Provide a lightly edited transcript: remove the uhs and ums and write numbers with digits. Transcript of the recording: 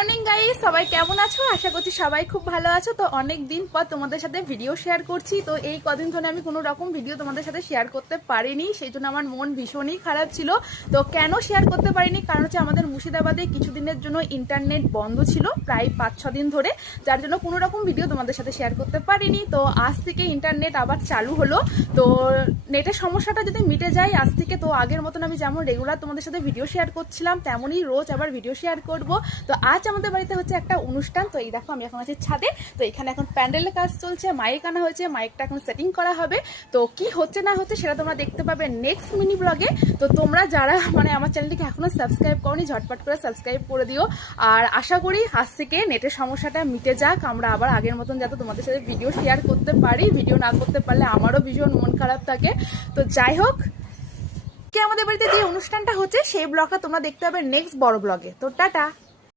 Morning guys, সবাই কেমন আছো? আশা করছি সবাই খুব ভালো আছো। তো অনেক দিন পর তোমাদের সাথে ভিডিও শেয়ার করছি। তো এই কদিন ধরে আমি কোনো রকম ভিডিও তোমাদের সাথে শেয়ার করতে পারিনি, সেই জন্য আমার মন ভীষণই খারাপ ছিল। তো কেন শেয়ার করতে পারিনি, কারণ হচ্ছে আমাদের মুর্শিদাবাদে কিছুদিনের জন্য ইন্টারনেট বন্ধ ছিল, প্রায় 5-6 দিন ধরে, যার জন্য কোনো রকম ভিডিও তোমাদের সাথে শেয়ার করতে পারিনি। তো আজ থেকে ইন্টারনেট আবার চালু হলো। তো নেটের সমস্যাটা যদি মিটে যায় আজ থেকে, তো আগের মতন আমি যেমন রেগুলার তোমাদের সাথে ভিডিও শেয়ার করছিলাম তেমনই রোজ আবার ভিডিও শেয়ার করব। তো আজ আমাদের বাড়িতে হচ্ছে একটা অনুষ্ঠান। তো এই দেখো আমি এখন আছি ছাদে। তো এখানে এখন প্যান্ডেলের কাজ চলছে, মাইক আনা হয়েছে, মাইকটা এখন সেটিং করা হবে। তো কি হচ্ছে না হচ্ছে সেটা তোমরা দেখতে পাবে নেক্সট মিনি ব্লগে। তো তোমরা যারা আমার চ্যানেলটিকে এখনো সাবস্ক্রাইব করনি, ঝটপট করে সাবস্ক্রাইব করে দিও। আর আশা করি আজ থেকে নেটের সমস্যাটা মিটে যাক, আমরা আবার আগের মতন যাতে তোমাদের সাথে ভিডিও শেয়ার করতে পারি। ভিডিও না করতে পারলে আমারও ভীষণ মন খারাপ থাকে। তো যাই হোক, আমাদের বাড়িতে যে অনুষ্ঠানটা হচ্ছে সেই ব্লগটা তোমরা দেখতে পাবে নেক্সট বড় ব্লগে। তো টাটা।